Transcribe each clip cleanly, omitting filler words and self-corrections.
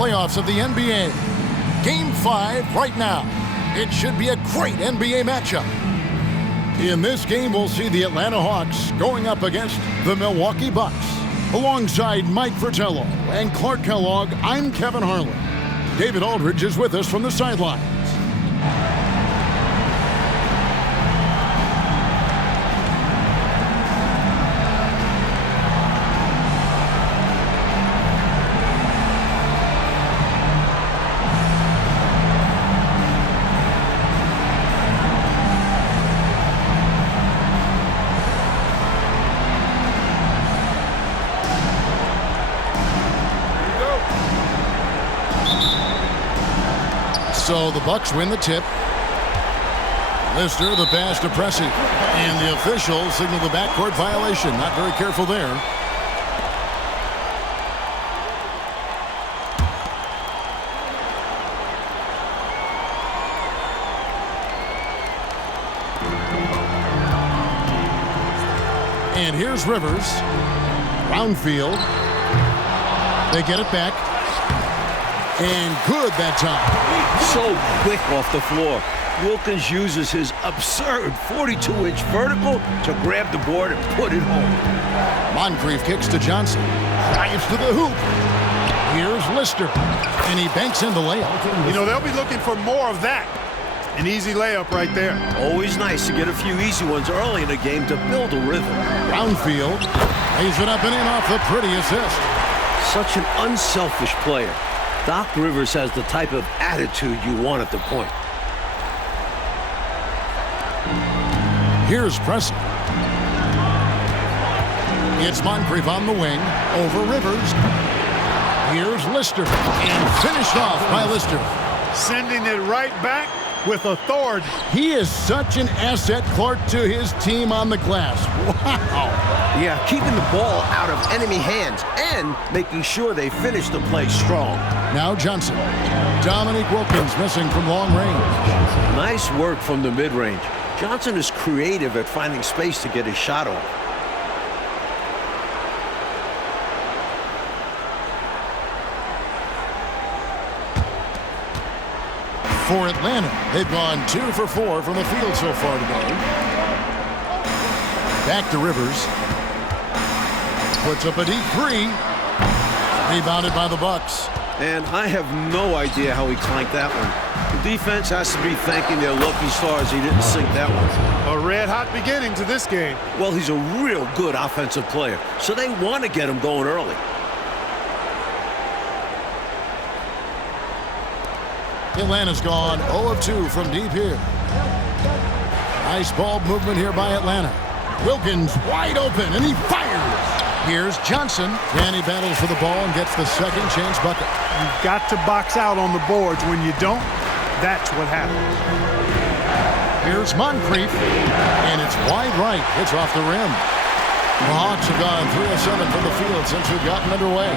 playoffs of the NBA. Game 5 right now. It should be a great NBA matchup. In this game, we'll see the Atlanta Hawks going up against the Milwaukee Bucks. Alongside Mike Fratello and Clark Kellogg, I'm Kevin Harlan. David Aldridge is with us from the sidelines. So the Bucks win the tip. Lister the pass to Pressey. And the officials signal the backcourt violation. Not very careful there. And here's Rivers. Brownfield. They get it back. And good that time. So quick off the floor. Wilkins uses his absurd 42-inch vertical to grab the board and put it home. Moncrief kicks to Johnson. Drives to the hoop. Here's Lister. And he banks in the layup. You know, they'll be looking for more of that. An easy layup right there. Always nice to get a few easy ones early in a game to build a rhythm. Brownfield lays it up and in off the pretty assist. Such an unselfish player. Doc Rivers has the type of attitude you want at the point. Here's Pressey. It's Moncrief on the wing. Over Rivers. Here's Lister. And finished off by Lister. Sending it right back with authority. He is such an asset, Clark, to his team on the glass. Wow. Yeah, keeping the ball out of enemy hands and making sure they finish the play strong. Now Johnson. Dominique Wilkins missing from long range. Nice work from the mid-range. Johnson is creative at finding space to get his shot off. For Atlanta, they've gone 2 for 4 from the field so far today. Back to Rivers. Puts up a deep three. Rebounded by the Bucks. And I have no idea how he clanked that one. The defense has to be thanking their lucky stars he didn't sink that one. A red-hot beginning to this game. Well, he's a real good offensive player, so they want to get him going early. Atlanta's gone 0 of 2 from deep here. Nice ball movement here by Atlanta. Wilkins wide open, and he fires. Here's Johnson. And he battles for the ball and gets the second chance bucket. You've got to box out on the boards. When you don't, that's what happens. Here's Moncrief. And it's wide right. It's off the rim. The Hawks have gone 3 of 7 from the field since we've gotten underway.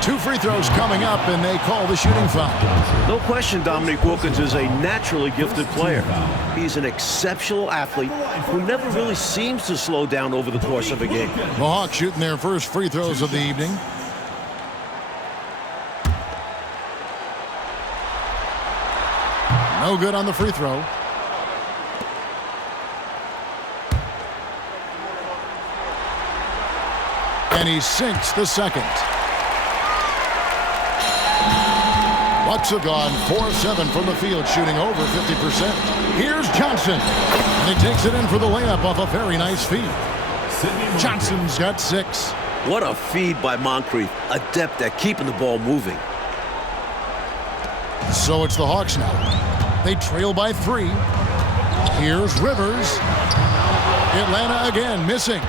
2 free throws coming up, and they call the shooting foul. No question Dominique Wilkins is a naturally gifted player. He's an exceptional athlete who never really seems to slow down over the course of a game. The Hawks shooting their first free throws of the evening. No good on the free throw. And he sinks the second. Bucks have gone 4 of 7 from the field, shooting over 50%. Here's Johnson. And he takes it in for the layup off a very nice feed. Johnson's got 6. What a feed by Moncrief, adept at keeping the ball moving. So it's the Hawks now. They trail by 3. Here's Rivers. Atlanta again missing.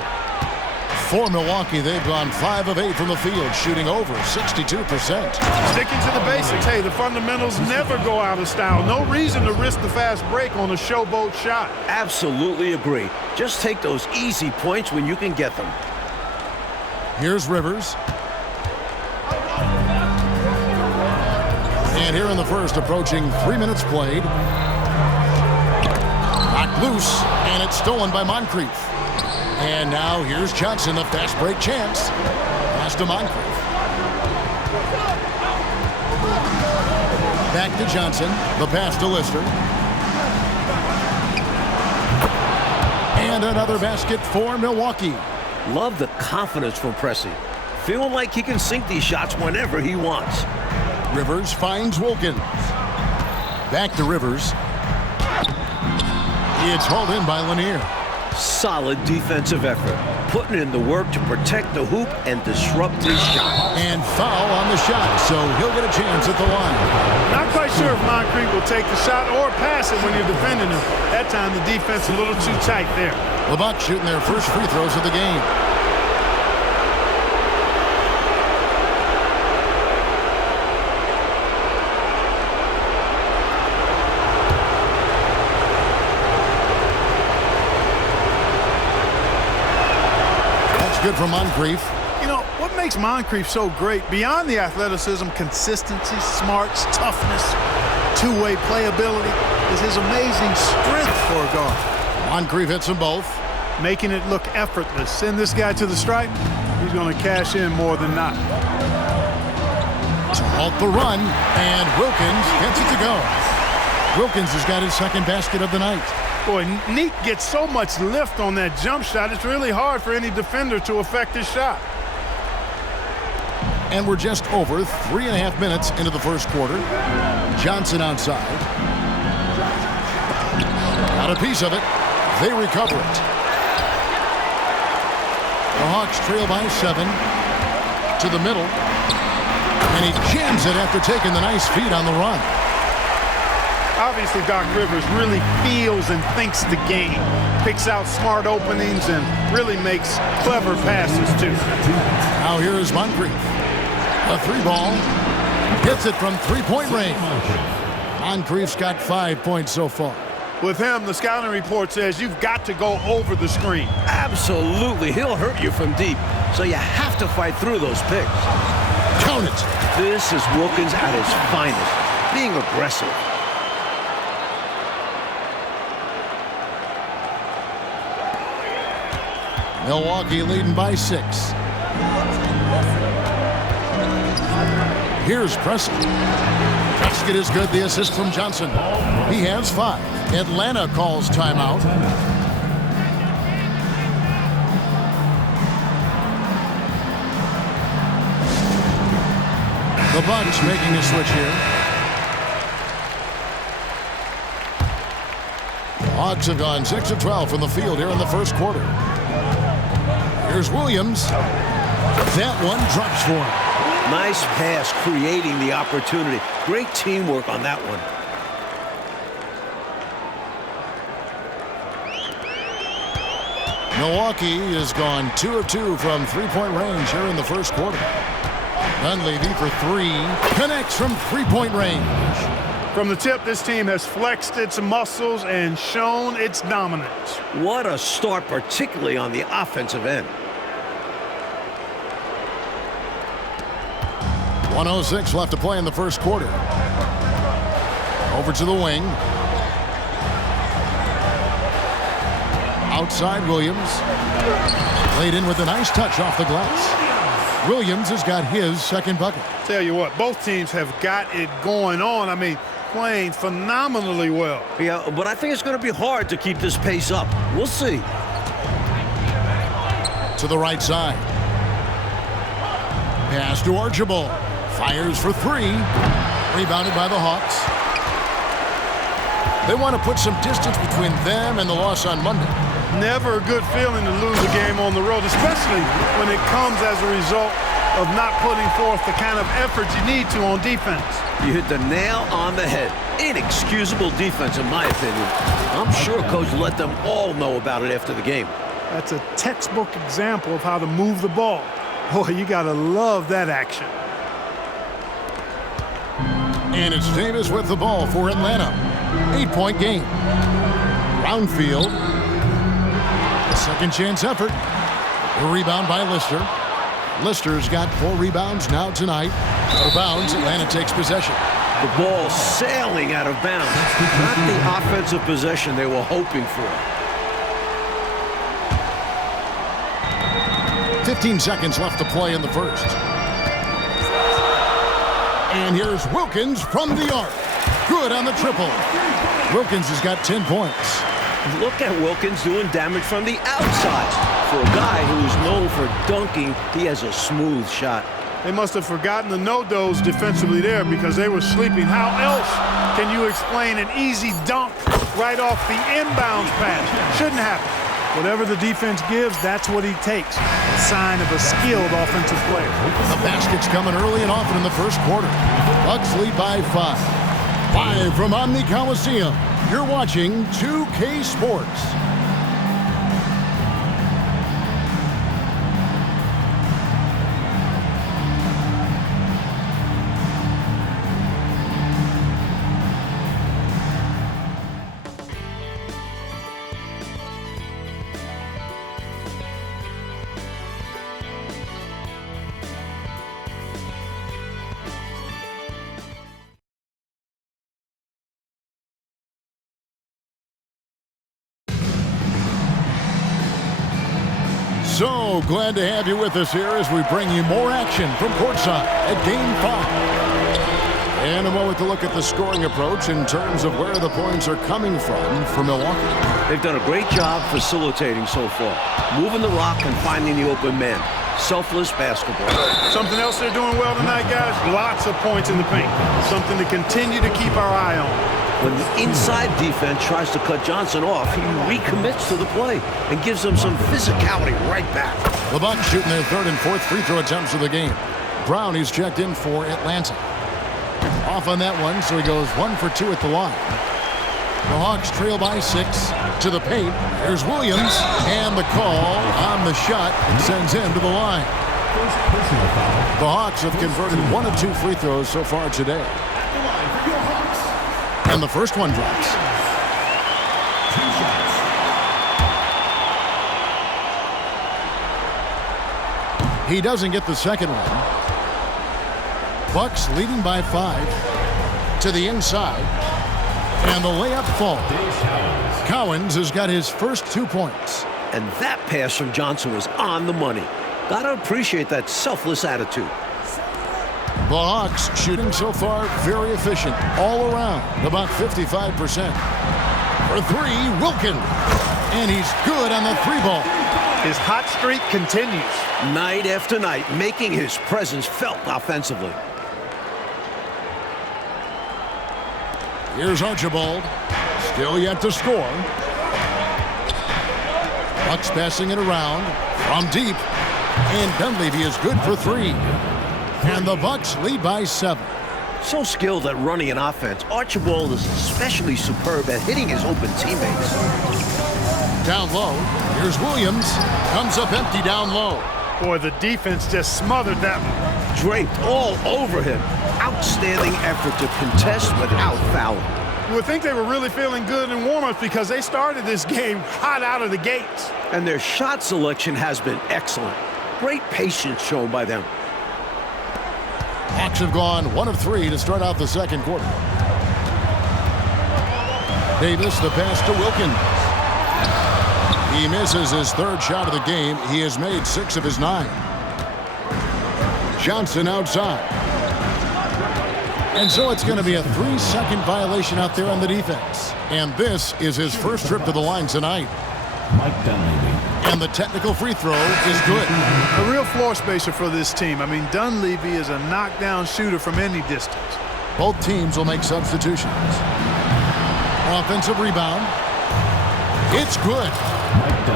For Milwaukee, they've gone 5 of 8 from the field, shooting over 62%. Sticking to the basics. Hey, the fundamentals never go out of style. No reason to risk the fast break on a showboat shot. Absolutely agree. Just take those easy points when you can get them. Here's Rivers. And here in the first, approaching 3 minutes played. Knocked loose, and it's stolen by Moncrief. And now here's Johnson, a fast break chance. Pass to Moncrief. Back to Johnson. The pass to Lister. And another basket for Milwaukee. Love the confidence from Pressey. Feeling like he can sink these shots whenever he wants. Rivers finds Wilkins. Back to Rivers. It's hauled in by Lanier. Solid defensive effort. Putting in the work to protect the hoop and disrupt his shot. And foul on the shot, so he'll get a chance at the line. Not quite sure if Moncrief will take the shot or pass it when you're defending him. That time the defense a little too tight there. The Bucks shooting their first free throws of the game. Good from Moncrief. You know, what makes Moncrief so great, beyond the athleticism, consistency, smarts, toughness, two-way playability, is his amazing strength for a guard. Moncrief hits them both. Making it look effortless. Send this guy to the stripe, he's going to cash in more than not. To halt the run, and Wilkins gets it to go. Wilkins has got his second basket of the night. Boy, Neat gets so much lift on that jump shot, it's really hard for any defender to affect his shot. And we're just over 3.5 minutes into the first quarter. Johnson outside. Got a piece of it. They recover it. The Hawks trail by 7 to the middle. And he jams it after taking the nice feed on the run. Obviously, Doc Rivers really feels and thinks the game. Picks out smart openings and really makes clever passes, too. Now here is Moncrief. A three ball. Hits it from three-point range. Moncrief's got 5 points so far. With him, the scouting report says you've got to go over the screen. Absolutely. He'll hurt you from deep, so you have to fight through those picks. Count it. This is Wilkins at his finest, being aggressive. Milwaukee leading by 6. Here's Pressey. Basket is good. The assist from Johnson. He has 5. Atlanta calls timeout. The Bucks making a switch here. Hawks have gone 6 of 12 from the field here in the first quarter. Here's Williams. That one drops for him. Nice pass, creating the opportunity. Great teamwork on that one. Milwaukee has gone 2 of 2 from three-point range here in the first quarter. Dunleavy for 3. Connects from three-point range. From the tip, this team has flexed its muscles and shown its dominance. What a start, particularly on the offensive end. 1:06 left to play in the first quarter. Over to the wing. Outside Williams. Laid in with a nice touch off the glass. Williams has got his second bucket. Tell you what, both teams have got it going on. I mean, playing phenomenally well. Yeah, but I think it's going to be hard to keep this pace up. We'll see. To the right side. Pass to Archibald. Fires for 3. Rebounded by the Hawks. They want to put some distance between them and the loss on Monday. Never a good feeling to lose a game on the road, especially when it comes as a result of not putting forth the kind of effort you need to on defense. You hit the nail on the head. Inexcusable defense, in my opinion. I'm sure Coach let them all know about it after the game. That's a textbook example of how to move the ball. Boy, you got to love that action. And it's Davis with the ball for Atlanta. 8-point game. Brownfield. A second chance effort. The rebound by Lister. Lister's got 4 rebounds now tonight. Out of bounds, Atlanta takes possession. The ball sailing out of bounds. Not the offensive possession they were hoping for. 15 seconds left to play in the first. And here's Wilkins from the arc. Good on the triple. Wilkins has got 10 points. Look at Wilkins doing damage from the outside. For a guy who's known for dunking, he has a smooth shot. They must have forgotten the no-dos defensively there because they were sleeping. How else can you explain an easy dunk right off the inbounds pass? Shouldn't happen. Whatever the defense gives, that's what he takes. A sign of a skilled offensive player. The basket's coming early and often in the first quarter. Bucks lead by 5. Live from Omni Coliseum, you're watching 2K Sports. So glad to have you with us here as we bring you more action from courtside at Game 5. And a moment to look at the scoring approach in terms of where the points are coming from for Milwaukee. They've done a great job facilitating so far, moving the rock and finding the open man. Selfless basketball. Something else they're doing well tonight, guys, lots of points in the paint. Something to continue to keep our eye on. When the inside defense tries to cut Johnson off, he recommits to the play and gives them some physicality right back. The Bucks shooting their third and fourth free throw attempts of the game. Brown is checked in for Atlanta. Off on that one, so he goes 1 for 2 at the line. The Hawks trail by 6 to the paint. Here's Williams, and the call on the shot and sends him to the line. The Hawks have converted 1 of 2 free throws so far today. And the first one drops. He doesn't get the second one. Bucks leading by 5 to the inside. And the layup falls. Cowens has got his first 2 points. And that pass from Johnson was on the money. Gotta appreciate that selfless attitude. The Hawks shooting so far very efficient all around, about 55%. For 3, Wilkins. And he's good on the 3 ball. His hot streak continues. Night after night, making his presence felt offensively. Here's Archibald. Still yet to score. Bucks passing it around from deep. And Dunleavy is good for 3. And the Bucks lead by 7. So skilled at running an offense, Archibald is especially superb at hitting his open teammates. Down low, here's Williams. Comes up empty down low. Boy, the defense just smothered that one. Draped all over him. Outstanding effort to contest without fouling. You would think they were really feeling good in warm-ups because they started this game hot out of the gates. And their shot selection has been excellent. Great patience shown by them. Hawks have gone 1 of 3 to start out the second quarter. Davis, the pass to Wilkins. He misses his 3rd shot of the game. He has made 6 of his 9. Johnson outside. And so it's going to be a 3-second violation out there on the defense. And this is his first trip to the line tonight. Mike Dunleavy. And the technical free throw is good. A real floor spacer for this team. I mean, Dunleavy is a knockdown shooter from any distance. Both teams will make substitutions. Offensive rebound. It's good.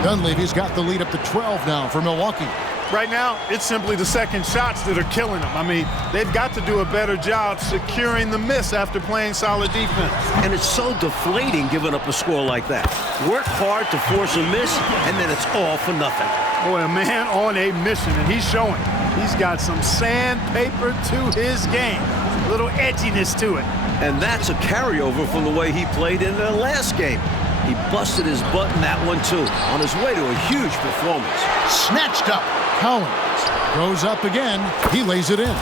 Dunleavy's got the lead up to 12 now for Milwaukee. Right now, it's simply the second shots that are killing them. I mean, they've got to do a better job securing the miss after playing solid defense. And it's so deflating giving up a score like that. Work hard to force a miss, and then it's all for nothing. Boy, a man on a mission, and he's showing. He's got some sandpaper to his game. A little edginess to it. And that's a carryover from the way he played in the last game. He busted his butt in that one, too, on his way to a huge performance. Snatched up. Cowens goes up again. He lays it in.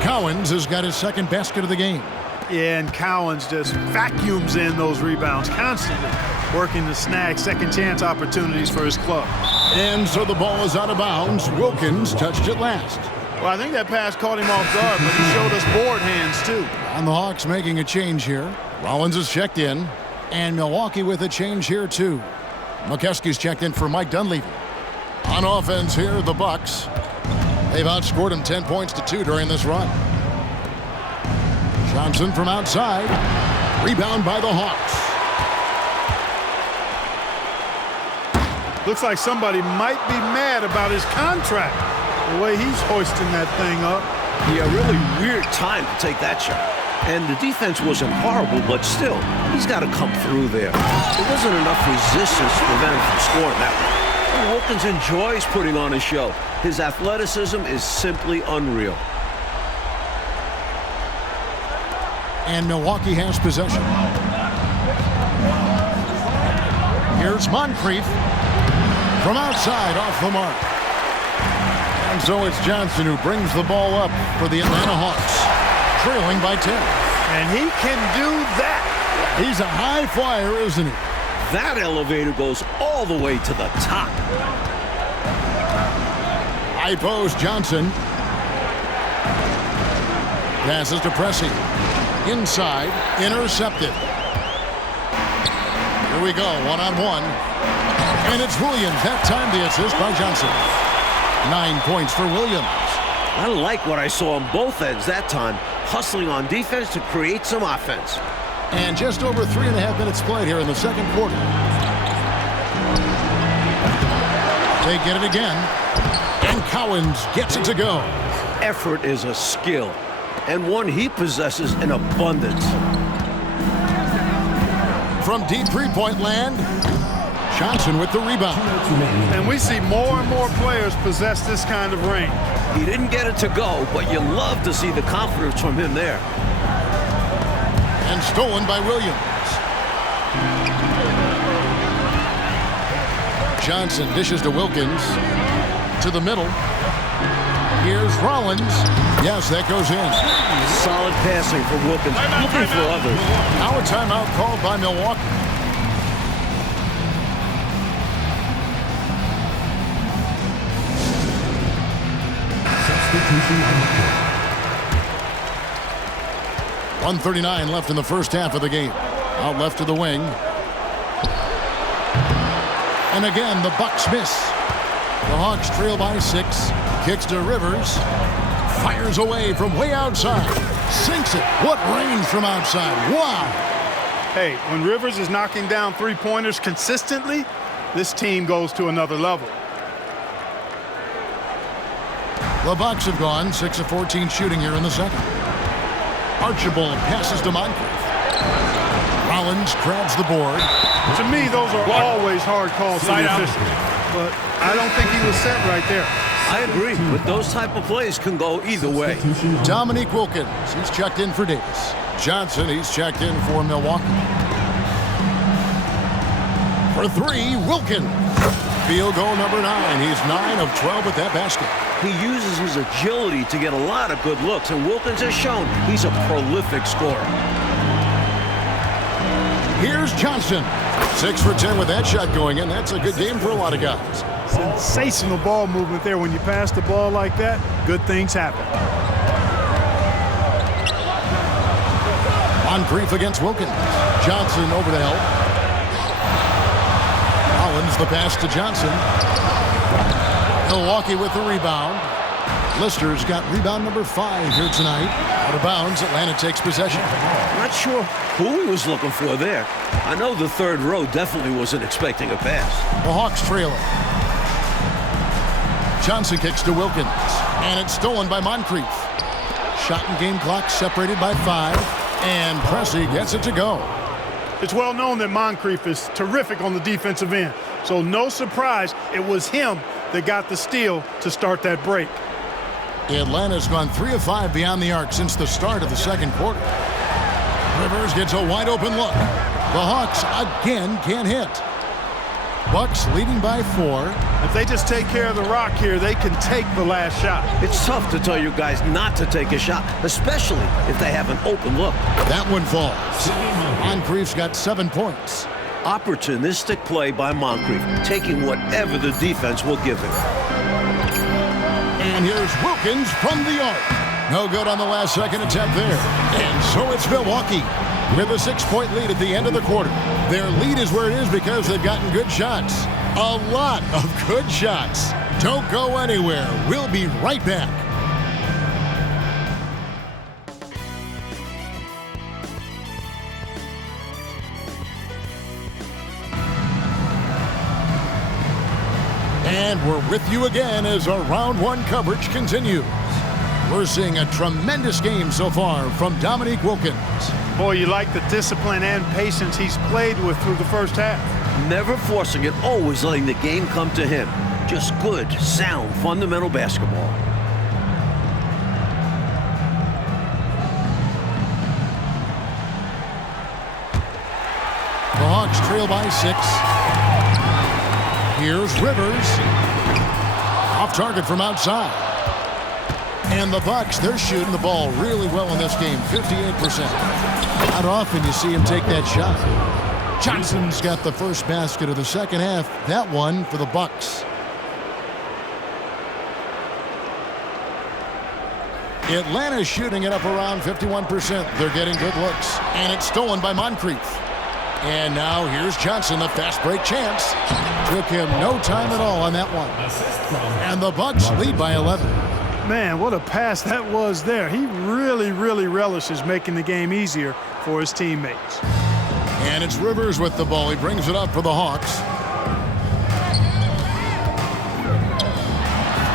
Cowens has got his second basket of the game. Yeah, and Cowens just vacuums in those rebounds constantly, working to snag second chance opportunities for his club. And so the ball is out of bounds. Wilkins touched it last. Well, I think that pass caught him off guard, but he showed us board hands, too. And the Hawks making a change here. Rollins is checked in. And Milwaukee with a change here, too. McKeskey's checked in for Mike Dunleavy. On offense here, the Bucks. They've outscored him 10 points to 2 during this run. Johnson from outside. Rebound by the Hawks. Looks like somebody might be mad about his contract. The way he's hoisting that thing up. Yeah, really weird time to take that shot. And the defense wasn't horrible, but still, he's got to come through there. There wasn't enough resistance to prevent him from scoring that one. And Wilkins enjoys putting on a show. His athleticism is simply unreal. And Milwaukee has possession. Here's Moncrief from outside off the mark. And so it's Johnson who brings the ball up for the Atlanta Hawks, trailing by 10. And he can do that. He's a high flyer, isn't he? That elevator goes all the way to the top. High post Johnson. Passes to Pressey. Inside, intercepted. Here we go, one-on-one. And it's Williams. That time the assist by Johnson. 9 points for Williams. I like what I saw on both ends that time, hustling on defense to create some offense. And just over 3.5 minutes played here in the second quarter. They get it again. And Cowens gets it to go. Effort is a skill, and one he possesses in abundance. From deep three-point land, Johnson with the rebound. And we see more and more players possess this kind of range. He didn't get it to go, but you love to see the confidence from him there. And stolen by Williams. Johnson dishes to Wilkins. To the middle. Here's Rollins. Yes, that goes in. Solid passing for Wilkins, looking for others. Now a timeout called by Milwaukee. Substitution on the court. 1:39 left in the first half of the game. Out left to the wing. And again, the Bucks miss. The Hawks trail by 6. Kicks to Rivers. Fires away from way outside. Sinks it. What range from outside. Wow. Hey, when Rivers is knocking down three-pointers consistently, this team goes to another level. The Bucks have gone 6 of 14 shooting here in the second. Archibald passes to Moncrief. Rollins grabs the board. To me, those are always hard calls for the officials. But I don't think he was set right there. I agree, but those type of plays can go either way. Dominique Wilkins, he's checked in for Davis. Johnson, he's checked in for Milwaukee. For 3, Wilkins. Field goal number 9. He's 9 of 12 with that basket. He uses his agility to get a lot of good looks, and Wilkins has shown he's a prolific scorer. Here's Johnson. 6 for 10 with that shot going in. That's a good game for a lot of guys. Sensational ball movement there. When you pass the ball like that, good things happen. Moncrief against Wilkins. Johnson over to help. Rollins the pass to Johnson. Milwaukee with the rebound. Lister's got rebound number 5 here tonight. Out of bounds, Atlanta takes possession. Not sure who he was looking for there. I know the third row definitely wasn't expecting a pass. The Hawks trail it. Johnson kicks to Wilkins. And it's stolen by Moncrief. Shot and game clock separated by 5. And Pressey gets it to go. It's well known that Moncrief is terrific on the defensive end. So no surprise, it was him that got the steal to start that break. Atlanta's gone 3 of 5 beyond the arc since the start of the second quarter. Rivers gets a wide open look. The Hawks again can't hit. Bucks leading by 4. If they just take care of the rock here, they can take the last shot. It's tough to tell you guys not to take a shot, especially if they have an open look. That one falls. Moncrief's got 7 points. Opportunistic play by Moncrief, taking whatever the defense will give him. And here's Wilkins from the arc. No good on the last second attempt there. And so it's Milwaukee with a 6-point lead at the end of the quarter. Their lead is where it is because they've gotten good shots. A lot of good shots. Don't go anywhere. We'll be right back. And we're with you again as our round one coverage continues. We're seeing a tremendous game so far from Dominique Wilkins. Boy, you like the discipline and patience he's played with through the first half. Never forcing it, always letting the game come to him. Just good, sound, fundamental basketball. The Hawks trail by 6. Here's Rivers. Off target from outside. And the Bucks, they're shooting the ball really well in this game, 58%. Not often you see him take that shot. Johnson's got the first basket of the second half. That one for the Bucks. Atlanta's shooting it up around 51%. They're getting good looks. And it's stolen by Moncrief. And now here's Johnson, the fast break chance. Took him no time at all on that one. And the Bucks lead by 11. Man, what a pass that was there. He really relishes making the game easier for his teammates. And it's Rivers with the ball. He brings it up for the Hawks.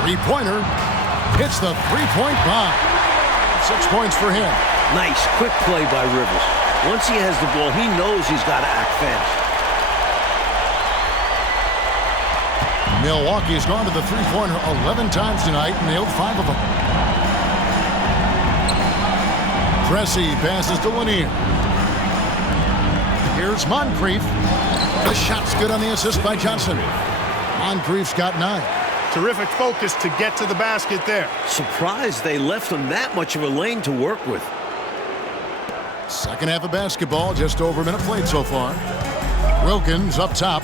Three-pointer. Hits the three-point bomb. 6 points for him. Nice, quick play by Rivers. Once he has the ball, he knows he's got to act fast. Milwaukee has gone to the three-pointer 11 times tonight and nailed 5 of them. Pressey passes to Lanier. Here's Moncrief. The shot's good on the assist by Johnson. Moncrief's got 9. Terrific focus to get to the basket there. Surprised they left him that much of a lane to work with. Second half of basketball, just over a minute played so far. Wilkins up top.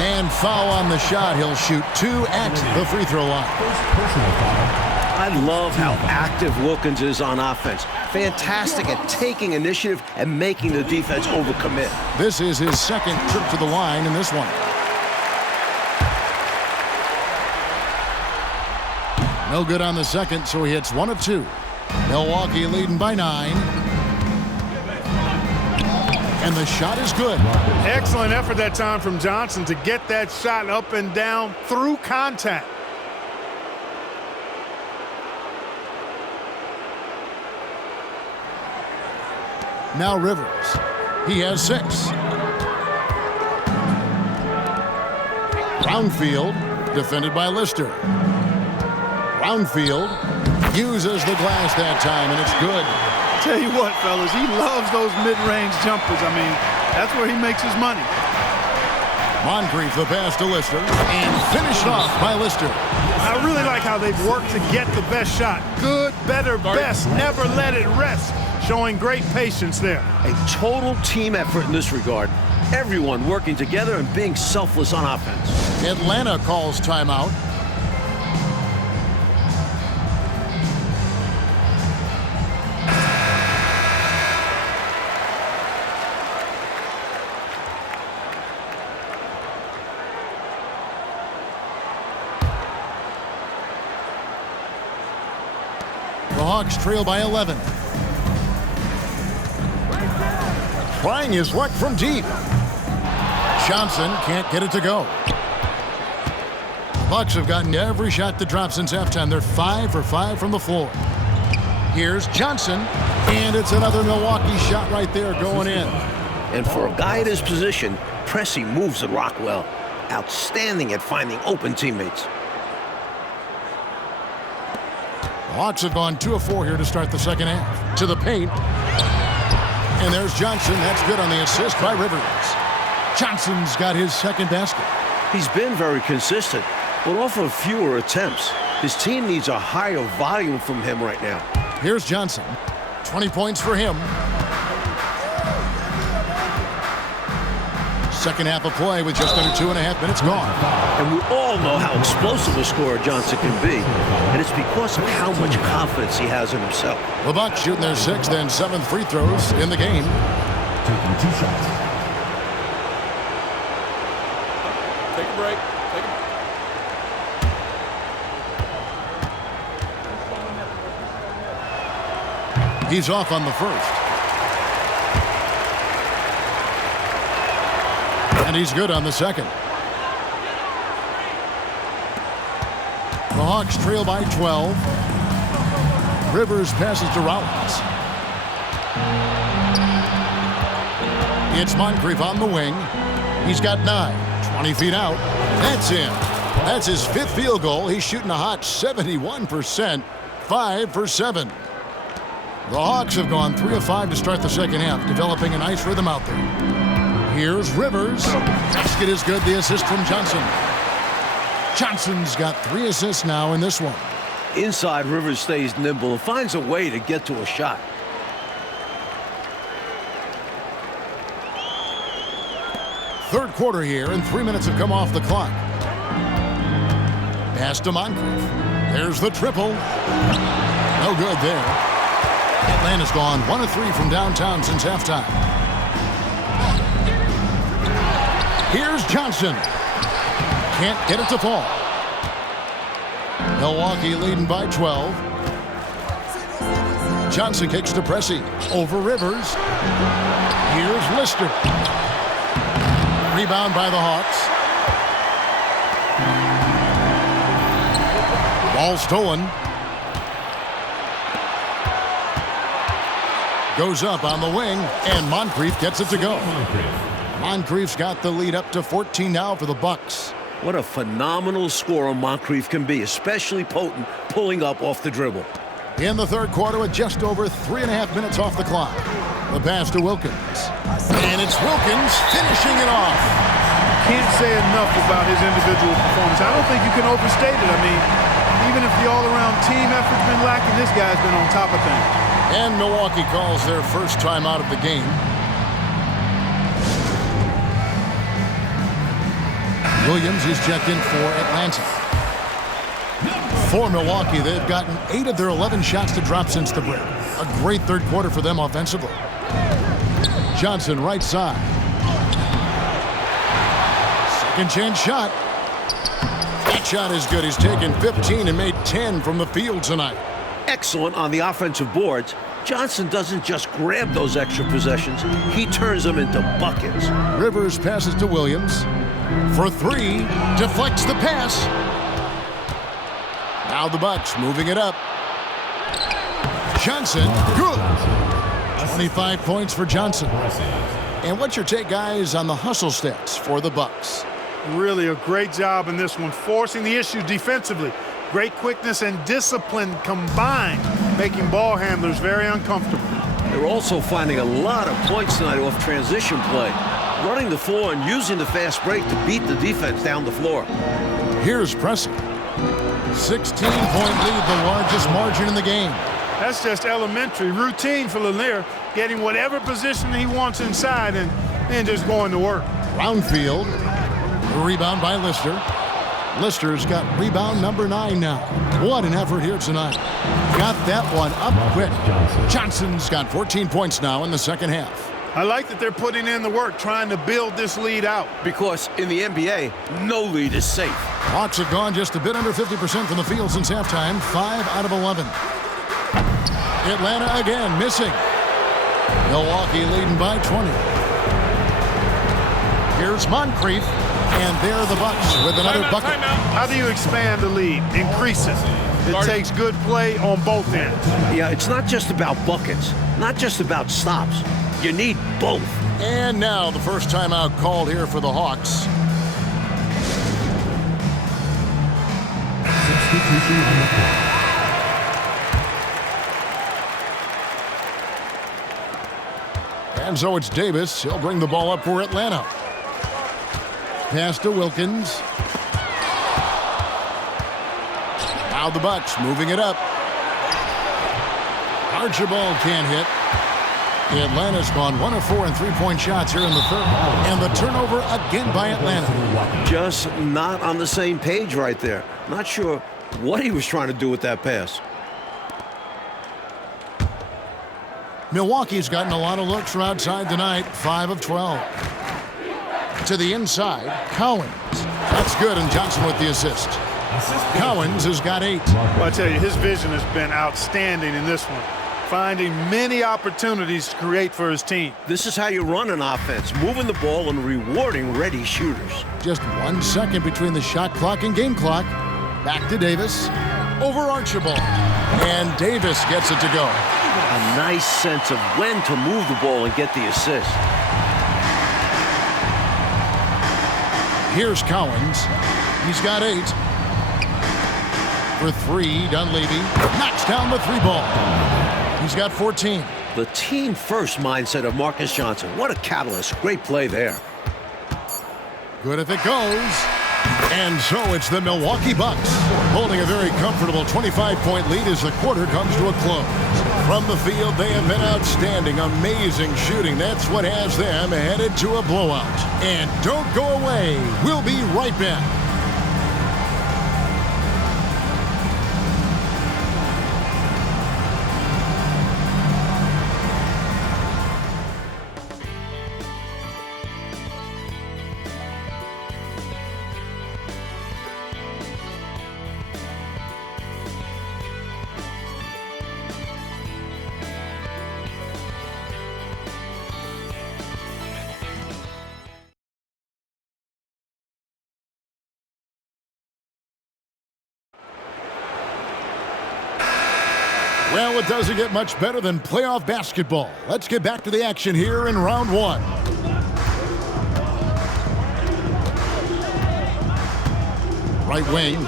And foul on the shot. He'll shoot 2 at the free throw line. I love how active Wilkins is on offense. Fantastic at taking initiative and making the defense overcommit. This is his second trip to the line in this one. No good on the second, so he hits 1 of 2. Milwaukee leading by 9. And the shot is good. Excellent effort that time from Johnson to get that shot up and down through contact. Now Rivers. He has 6. Brownfield, defended by Lister. Brownfield uses the glass that time, and it's good. Tell you what, fellas, he loves those mid-range jumpers. I mean, that's where he makes his money. Moncrief, the pass to Lister, and finished off by Lister. I really like how they've worked to get the best shot. Good, better, best, never let it rest. Showing great patience there. A total team effort in this regard. Everyone working together and being selfless on offense. Atlanta calls timeout. The Hawks trail by 11. Trying his luck from deep. Johnson can't get it to go. Bucks have gotten every shot that dropped since halftime. They're 5 for 5 from the floor. Here's Johnson, and it's another Milwaukee shot right there going in. And for a guy at his position, Pressey moves the rock well. Outstanding at finding open teammates. The Hawks have gone 2 of 4 here to start the second half. To the paint. And there's Johnson. That's good on the assist by Rivers. Johnson's got his second basket. He's been very consistent, but off of fewer attempts. His team needs a higher volume from him right now. Here's Johnson. 20 points for him. Second half of play with just under 2.5 minutes gone. And we all know how explosive a scorer Johnson can be. And it's because of how much confidence he has in himself. The Bucks shooting their 6th and 7th free throws in the game. Taking 2 shots. Take a break. He's off on the first. And he's good on the second. The Hawks trail by 12. Rivers passes to Rollins. It's Moncrief on the wing. He's got 9. 20 feet out. That's in. That's his 5th field goal. He's shooting a hot 71%. 5 for 7. The Hawks have gone 3 of 5 to start the second half, developing a nice rhythm out there. Here's Rivers. Basket is good. The assist from Johnson. Johnson's got 3 assists now in this one. Inside, Rivers stays nimble and finds a way to get to a shot. Third quarter here, and 3 minutes have come off the clock. Pass to Moncrief. There's the triple. No good there. Atlanta's gone 1 of 3 from downtown since halftime. Here's Johnson. Can't get it to fall. Milwaukee leading by 12. Johnson kicks to Pressey. Over Rivers. Here's Lister. Rebound by the Hawks. Ball stolen. Goes up on the wing, and Moncrief gets it to go. Moncrief's got the lead up to 14 now for the Bucks. What a phenomenal scorer Moncrief can be, especially potent pulling up off the dribble. In the third quarter with just over 3.5 minutes off the clock. The pass to Wilkins. And it's Wilkins finishing it off. Can't say enough about his individual performance. I don't think you can overstate it. I mean, even if the all-around team effort's been lacking, this guy's been on top of things. And Milwaukee calls their first time out of the game. Williams is checked in for Atlanta. For Milwaukee, they've gotten 8 of their 11 shots to drop since the break. A great third quarter for them offensively. Johnson right side. Second chance shot. That shot is good. He's taken 15 and made 10 from the field tonight. Excellent on the offensive boards. Johnson doesn't just grab those extra possessions. He turns them into buckets. Rivers passes to Williams. For 3. Deflects the pass. Now the Bucks moving it up. Johnson, good. 25 points for Johnson. And what's your take, guys, on the hustle stats for the Bucks? Really a great job in this one, forcing the issue defensively. Great quickness and discipline combined, making ball handlers very uncomfortable. They're also finding a lot of points tonight off transition play, running the floor and using the fast break to beat the defense down the floor. Here's Pressey. 16-point lead, the largest margin in the game. That's just elementary routine for Lanier, getting whatever position he wants inside and then just going to work. Brownfield. Rebound by Lister. Lister's got rebound number 9 now. What an effort here tonight. Got that one up quick. Johnson's got 14 points now in the second half. I like that they're putting in the work, trying to build this lead out. Because in the NBA, no lead is safe. Hawks have gone just a bit under 50% from the field since halftime. 5 out of 11. Atlanta again missing. Milwaukee leading by 20. Here's Moncrief. And there the Bucks with another bucket. How do you expand the lead? Increase it. It takes good play on both ends. Yeah, it's not just about buckets, not just about stops. You need both. And now the first timeout called here for the Hawks. And so it's Davis. He'll bring the ball up for Atlanta. Pass to Wilkins. Now the Bucks moving it up. Archibald can't hit. Atlanta's gone 1 of 4 in three-point shots here in the third. And the turnover again by Atlanta. Just not on the same page right there. Not sure what he was trying to do with that pass. Milwaukee's gotten a lot of looks from outside tonight, 5 of 12. To the inside, Cowens. That's good, and Johnson with the assist. Cowens has got 8. Well, I tell you, his vision has been outstanding in this one, finding many opportunities to create for his team. This is how you run an offense, moving the ball and rewarding ready shooters. Just 1 second between the shot clock and game clock. Back to Davis. Over Archibald. And Davis gets it to go. A nice sense of when to move the ball and get the assist. Here's Cowens. He's got 8. For 3, Dunleavy knocks down the 3 ball. He's got 14. The team-first mindset of Marcus Johnson. What a catalyst. Great play there. Good if it goes. And so it's the Milwaukee Bucks holding a very comfortable 25-point lead as the quarter comes to a close. From the field, they have been outstanding, amazing shooting. That's what has them headed to a blowout. And don't go away. We'll be right back. Well, it doesn't get much better than playoff basketball. Let's get back to the action here in round 1. Right wing.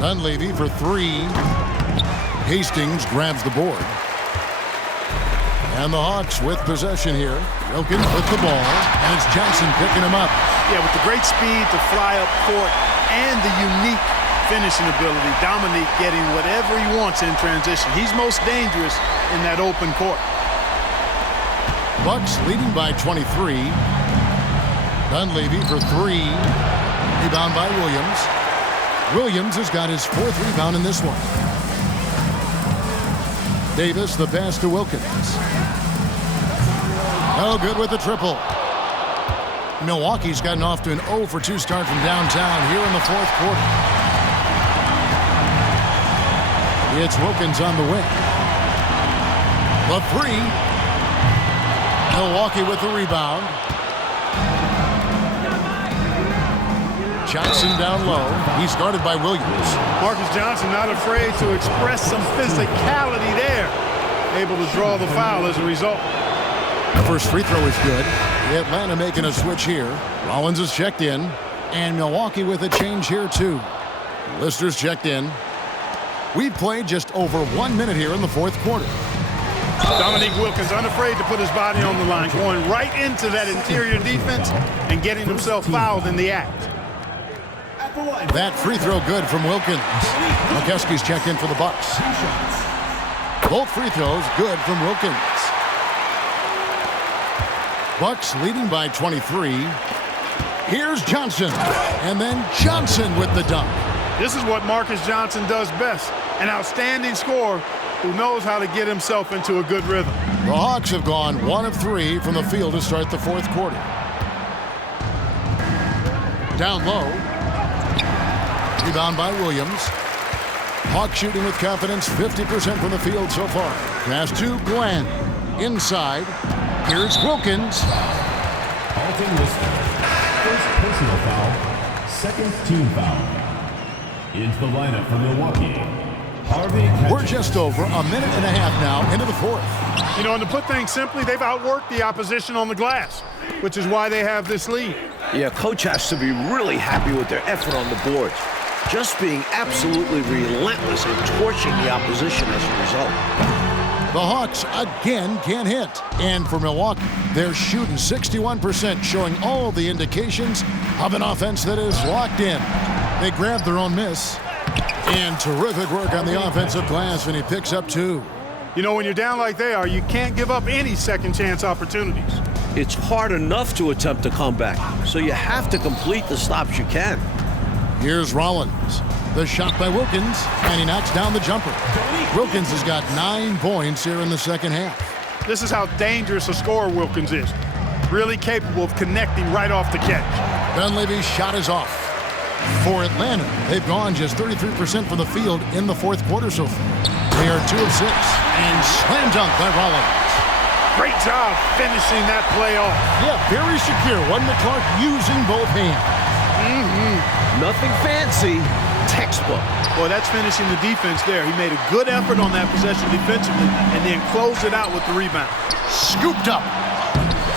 Dunleavy for 3. Hastings grabs the board. And the Hawks with possession here. Wilkins with the ball. And it's Johnson picking him up. Yeah, with the great speed to fly up court and the unique finishing ability, Dominique getting whatever he wants in transition. He's most dangerous in that open court. Bucks leading by 23. Dunleavy for 3. Rebound by Williams. Williams has got his 4th rebound in this one. Davis, the pass to Wilkins. No good with the triple. Milwaukee's gotten off to an 0 for 2 start from downtown here in the 4th quarter. It's Wilkins on the wing. The 3. Milwaukee with the rebound. Johnson down low. He's guarded by Williams. Marcus Johnson not afraid to express some physicality there. Able to draw the foul as a result. The first free throw is good. Atlanta making a switch here. Rollins is checked in. And Milwaukee with a change here too. Lister's checked in. We've played just over 1 minute here in the 4th quarter. Dominique Wilkins unafraid to put his body on the line, going right into that interior defense and getting himself fouled in the act. That free throw good from Wilkins. McKeskey's checked in for the Bucks. Both free throws good from Wilkins. Bucks leading by 23. Here's Johnson. And then Johnson with the dunk. This is what Marcus Johnson does best. An outstanding scorer who knows how to get himself into a good rhythm. The Hawks have gone 1 of 3 from the field to start the 4th quarter. Down low. Rebound by Williams. Hawks shooting with confidence, 50% from the field so far. Pass to Glenn. Inside. Here's Wilkins. Alton Lister. First personal foul. Second team foul. Into the lineup for Milwaukee. We're just over a minute and a half now into the 4th. You know, and to put things simply, they've outworked the opposition on the glass, which is why they have this lead. Yeah, coach has to be really happy with their effort on the boards. Just being absolutely relentless and torching the opposition as a result. The Hawks again can't hit. And for Milwaukee, they're shooting 61%, showing all the indications of an offense that is locked in. They grabbed their own miss. And terrific work on the offensive glass, and he picks up 2. You know, when you're down like they are, you can't give up any second chance opportunities. It's hard enough to attempt a comeback, so you have to complete the stops you can. Here's Rollins. The shot by Wilkins, and he knocks down the jumper. Wilkins has got 9 points here in the second half. This is how dangerous a scorer Wilkins is. Really capable of connecting right off the catch. Dunleavy's shot is off. For Atlanta, they've gone just 33% from the field in the fourth quarter so far. They are 2 of 6, and slam dunk by Rollins. Great job finishing that play off. Yeah, very secure. Wasn't it, Clark, using both hands? Nothing fancy, textbook. Boy, that's finishing the defense there. He made a good effort on that possession defensively and then closed it out with the rebound. Scooped up.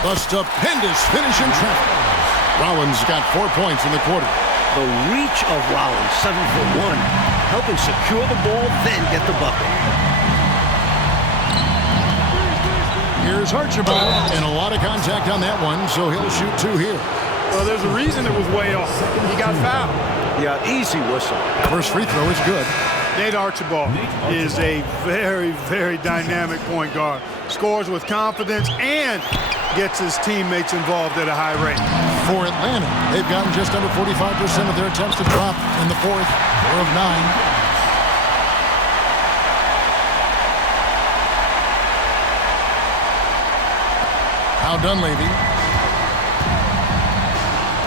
The stupendous finish in traffic. Rollins got 4 points in the quarter. The reach of Rollins, 7'1", helping secure the ball, then get the bucket. Here's Archibald, and a lot of contact on that one, so he'll shoot 2 here. Well, there's a reason it was way off. He got fouled. Yeah, easy whistle. First free throw is good. Nate Archibald is a very, very dynamic point guard. Scores with confidence and gets his teammates involved at a high rate. For Atlanta, they've gotten just under 45% of their attempts to drop in the fourth, 4 of 9. Now Dunleavy.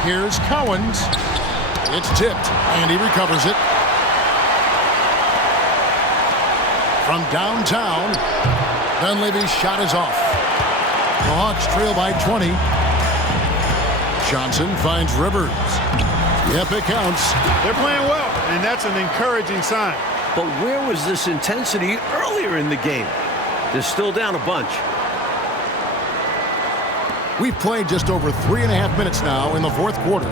Here's Cowens. It's tipped, and he recovers it. From downtown, Dunleavy's shot is off. The Hawks trail by 20. Johnson finds Rivers. Yep, it counts. They're playing well, and that's an encouraging sign. But where was this intensity earlier in the game? They're still down a bunch. We've played just over 3.5 minutes now in the fourth quarter.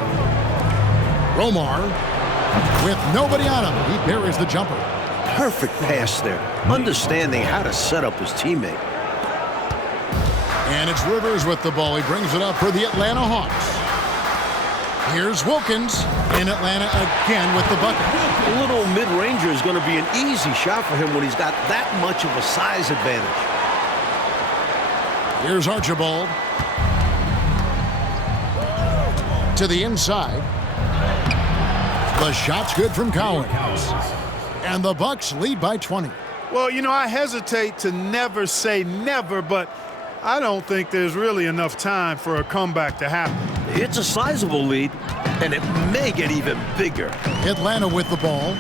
Romar, with nobody on him, he buries the jumper. Perfect pass there, understanding how to set up his teammate. And it's Rivers with the ball. He brings it up for the Atlanta Hawks. Here's Wilkins, and Atlanta again with the bucket. A little mid-ranger is going to be an easy shot for him when he's got that much of a size advantage. Here's Archibald. To the inside. The shot's good from Cowens. And the Bucks lead by 20. Well, you know, I hesitate to never say never, but I don't think there's really enough time for a comeback to happen. It's a sizable lead, and it may get even bigger. Atlanta with the ball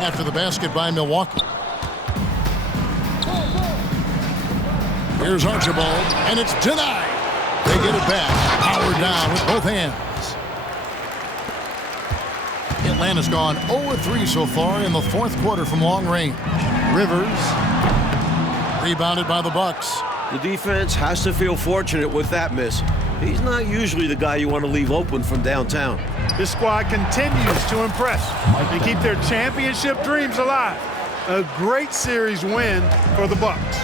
after the basket by Milwaukee. Here's Archibald, and it's denied. They get it back, powered down with both hands. Atlanta's gone 0-3 so far in the fourth quarter from long range. Rivers, rebounded by the Bucks. The defense has to feel fortunate with that miss. He's not usually the guy you want to leave open from downtown. This squad continues to impress and keep their championship dreams alive. A great series win for the Bucks.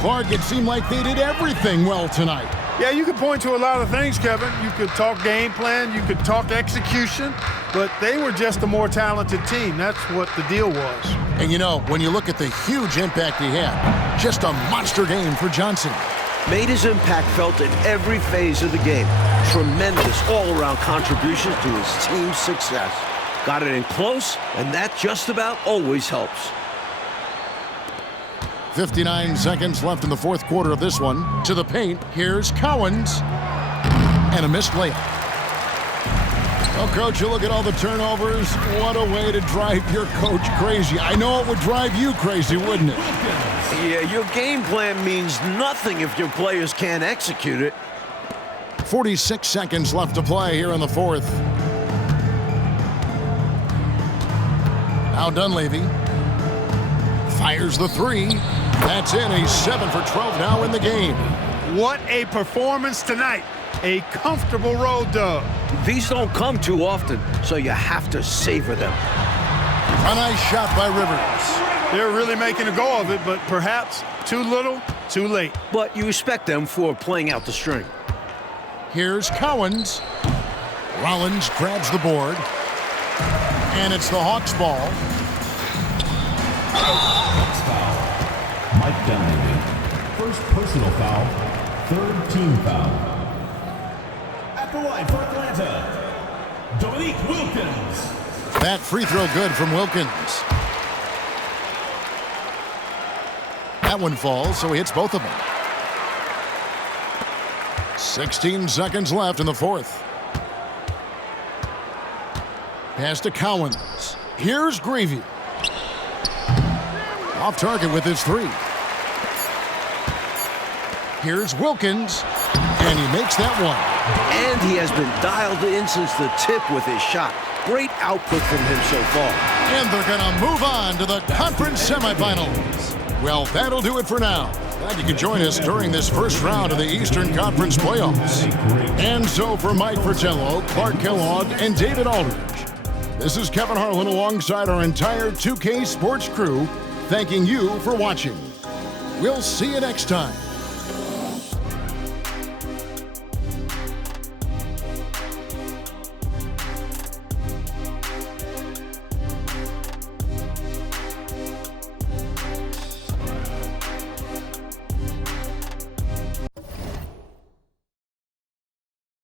Clark, it seemed like they did everything well tonight. Yeah, you could point to a lot of things, Kevin. You could talk game plan, you could talk execution, but they were just a more talented team. That's what the deal was. And you know, when you look at the huge impact he had, just a monster game for Johnson. Made his impact felt in every phase of the game. Tremendous all-around contributions to his team's success. Got it in close, and that just about always helps. 59 seconds left in the fourth quarter of this one. To the paint, here's Cowens. And a missed layup. Well, Coach, you look at all the turnovers. What a way to drive your coach crazy. I know it would drive you crazy, wouldn't it? Yeah, your game plan means nothing if your players can't execute it. 46 seconds left to play here in the fourth. Now Dunleavy fires the three. That's in. He's 7 for 12 now in the game. What a performance tonight. A comfortable road dub. These don't come too often, so you have to savor them. A nice shot by Rivers. They're really making a go of it, but perhaps too little, too late. But you respect them for playing out the string. Here's Cowens. Rollins grabs the board. And it's the Hawks' ball. Mike Dunleavy. First personal foul, third team foul. At the line for Atlanta, Dominique Wilkins. That free throw good from Wilkins. That one falls, so he hits both of them. 16 seconds left in the fourth. Pass to Cowens. Here's Gravy. Off target with his three. Here's Wilkins, and he makes that one. And he has been dialed in since the tip with his shot. Great output from him so far. And they're going to move on to the conference semifinals. Well, that'll do it for now. Glad you could join us during this first round of the Eastern Conference playoffs. And so for Mike Fratello, Clark Kellogg, and David Aldridge, this is Kevin Harlan alongside our entire 2K Sports crew, thanking you for watching. We'll see you next time.